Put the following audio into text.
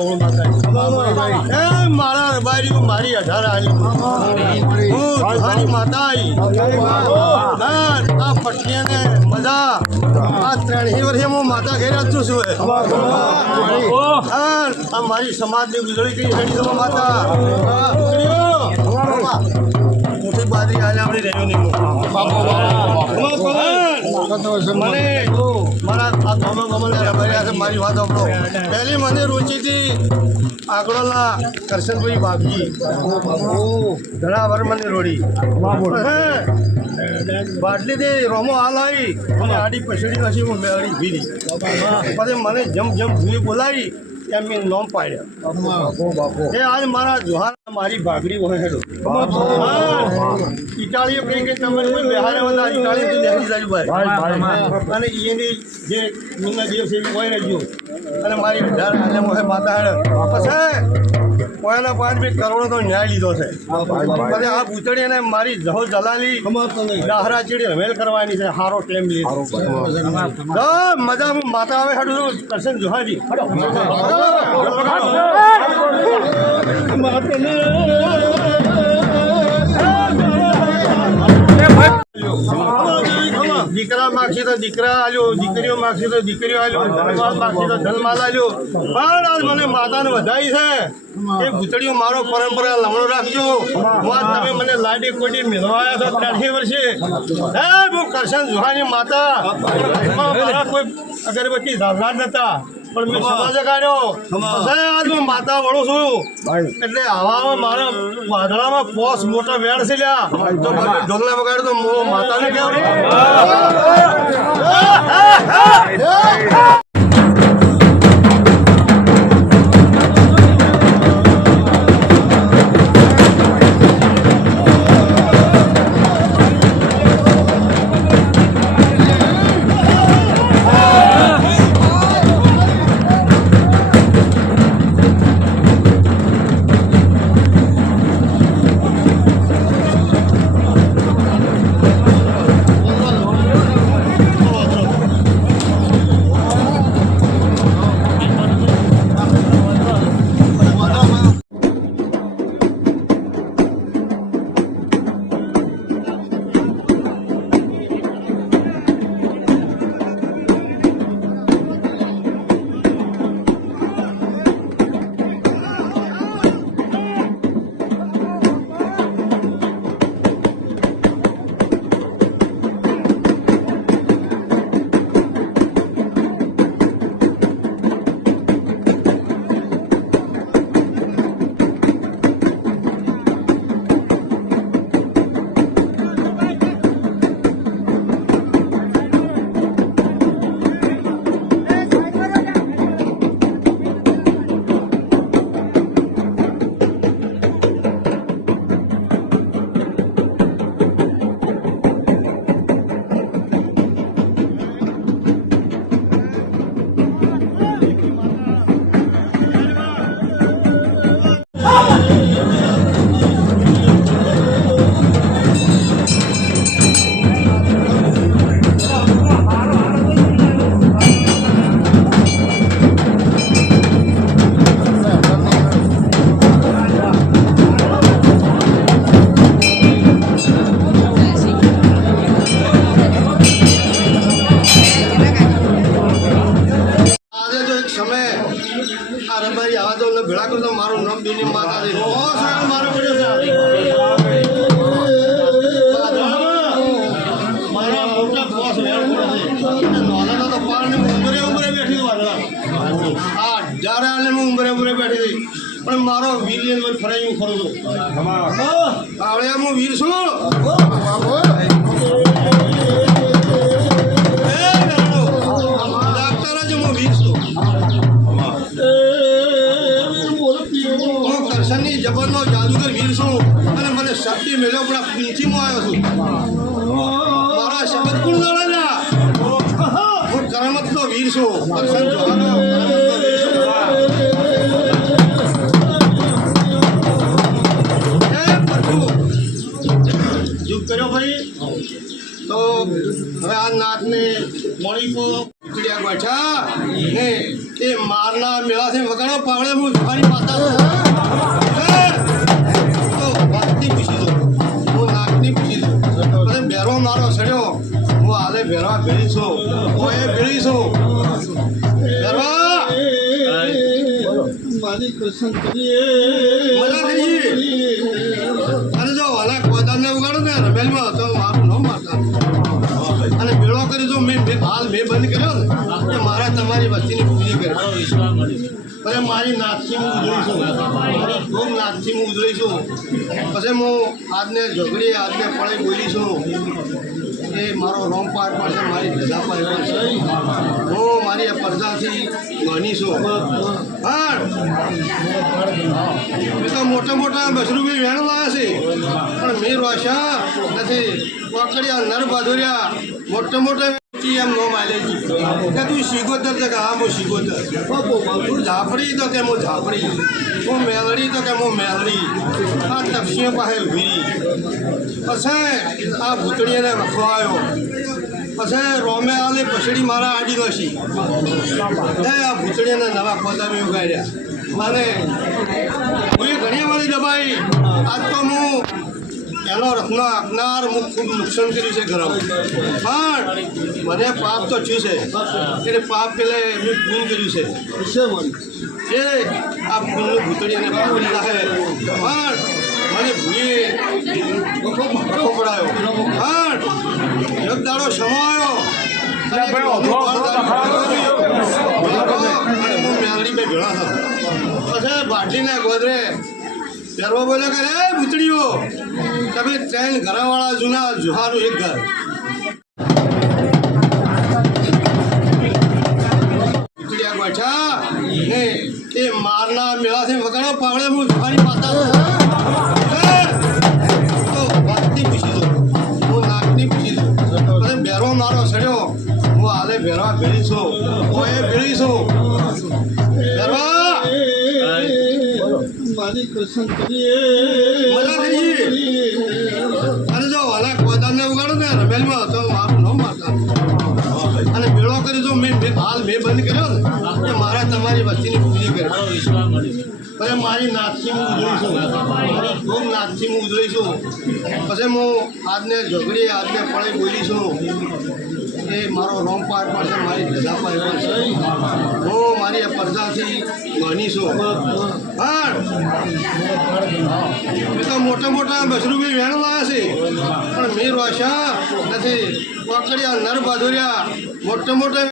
કવળ માતા એ મારા રબારીઓ મારી 18 આલી હું તમારી માતા આવી આ પઠિયાને મજા આ 3 વર્ષે હું માતા ઘેર જ છું આ મારી સમાજની ગુજળી કઈ સડી માતા મોટી બાદરી આજે આપણે રહ્યો નહીં મને મારા આ ગમન રબાર્યા છે મારી વાત આપણો પહેલી મને રૂચિ હતી આગળના કરશનભાઈ બાપજી ઘણા વાર મને રોડી બાટલીથી રોમો હાલ આવી મને આડી પછડી નથી હું મેળવી ભીરી પછી મને જમ ભૂલી બોલાવી એમ મેં નોમ પાડ્યા એ આજ મારા જોહાર મારી ભાગડી હોય હેડો ઇટાળીએ કંઈ કે તમે બિહારે બધા ઇટાળીથી દેખી જાય ભાઈ અને એની જે મીના જે છે એ કોઈ રહેજો અને મારી 18 આલે મોહે માતા હેડ પછી કોઈના 5 કરોડો તો ન્યાય લીધો છે પછી આ પૂતળી અને મારી જહો જલાલી દાહરા ચીડી રમેલ કરવાની છે હારો ટેમ લીધો મજા માતા આવે હેડું કરશન જોહાજી દીકરા માગશે તો દીકરા આલ્યો દીકરીઓ માગશે તો દીકરીઓ આલ્યો ધનમાલ માગશે તો ધનમાલ આલ્યો પણ આજ મને માતાને વધાઈ છે એ ભૂતળીઓ મારો પરંપરા લમણો રાખજો તમે મને લાડી કોડી મેળવાયા છો 3 વર્ષે હે હું કરશન જોહાની માતા મારા કોઈ અગરબત્તી ધારનાર નતા પણ મેં સમાજે કાઢ્યો આજ હું માતા વળું છું એટલે આવા મારા વાદળામાં પોસ મોટો વેણ છે લ્યા તો ઢોલના વગાડ્યો તો માતાને કેવું ભેળા કરતો મારું નામ બીની માતા મારો પડ્યો છે મારા મોટા બોસ નોના તો પાણી ઉમરે બેઠી હા જ્યારે આને હું ઉમરે બેઠી હતી પણ મારો વીર ફરાયું ખરો છું આવડે હું વીર છું જબરનો જાદુગર વીર છું અને મને શક્તિ મેળવ્યો પણ પીંચીમાં આવ્યો છું મારા શબ્દ ગુણ ગણાના હું કરમતનો વીર છું યુગ કર્યો ભાઈ તો હવે આ નાથને મળી કો બેઠા ને એ મારના મેળાથી વગાડો પાવડે હું તમારી માતા તો વાતની પૂછી દઉં, હું નાકની પૂછી દઉં. અને બેરો મારો સડ્યો, હું હાલે બેરવા ભેળી છું, હું એ ભેળી છું. બેરવા મારી કૃષ્ણ મજા થઈ ગઈ. અને જો હાલા કોદાને ઉગાડો ને રમેલમાં તો મારું ન મારતા. અને ભેળો કરી જો મેં હાલ મેં બંધ કર્યો ને કે મારે તમારી વસ્તીની પૂરી કરી. અને મારી નાથથી હું ઉજળી છું, મારી ખૂબ નાથથી હું ઉજળી છું. પછી હું આજને ઝઘડી આજને પળે બોલી છું એ મારો રોમ પાઠ પાસે મારી ધજા પાડ્યો છે. હું મારી આ પ્રજાથી માની છું. હા એ તો મોટા મોટા બસરૂબી વેણ લાવ્યા છે પણ મેં રોશા નથી. પકડ્યા નર બાધુર્યા મોટા મોટા એમ નો માલેજી કે તું શીગોતર છે કે હા હું શીગોતર. તું ઝાપડી તો કે હું ઝાપડી, હું મેલડી તો કે હું મેલડી. આ તપસીઓ પાસે ઉભી પછી આ ભૂતળીને વખવાયો. પછી રોમે આલે પછડી મારા આડી નશી આ ભૂતળીને નવા ખોદામી ઉગાડ્યા. મને હું ઘણી બધી દબાઈ. આજ તો હું એનો રત્ન આપનાર હું ખૂબ નુકસાન કર્યું છે ઘરમાં. પણ મને પાપ તો થયું છે એટલે પાપ પેલે મેં પૂન કર્યું છે. એ આ પૂનનું ભૂતળી અને પાપડી લાહે પણ મને ભૂલી વખો પડાયો. પણ એક દાડો સમાયો અને હું મેળડી મેં ભેળા થયો. પછી બાટીને ગોદરે પહેરવા બોલે કે રે ભૂતળીઓ તમે ત્રણ ઘરવાળા જૂના જુહારું એક ઘર. ભૂતળિયા બેઠા ને એ મારના મેળાથી વગાડો પાવડે હું તમારી માતા તો વાતની પૂછી દઉં, હું નાકની પૂછી દઉં. અને બેરો મારો સડ્યો, હું હાલે બેરવા ભેળી છું, હું એ ભેળી છું. બેરવા મારી કૃષ્ણ મજા થઈ ગઈ. અને જો હાલા કોદાને ઉગાડો ને રમેલમાં તો મારું ન મારતા. અને ભેળો કરી જો મેં હાલ મેં બંધ કર્યો ને કે મારે તમારી વસ્તીની પૂરી કરી. પછી મારી નાથથી હું ઉજળી છું, મારી ખૂબ નાથથી હું ઉજળી છું. પછી હું આજને ઝઘડી આજને પળે બોલી છું એ મારો રોમ પાઠ પાસે મારી ધજા પાડ્યો છે. હું મારી આ પ્રજાથી માની છું. પણ એ તો મોટા મોટા બસરૂબી વેણ લાવ્યા છે પણ મેં રોશા નથી. પકડ્યા નર બાધુર્યા મોટા મોટા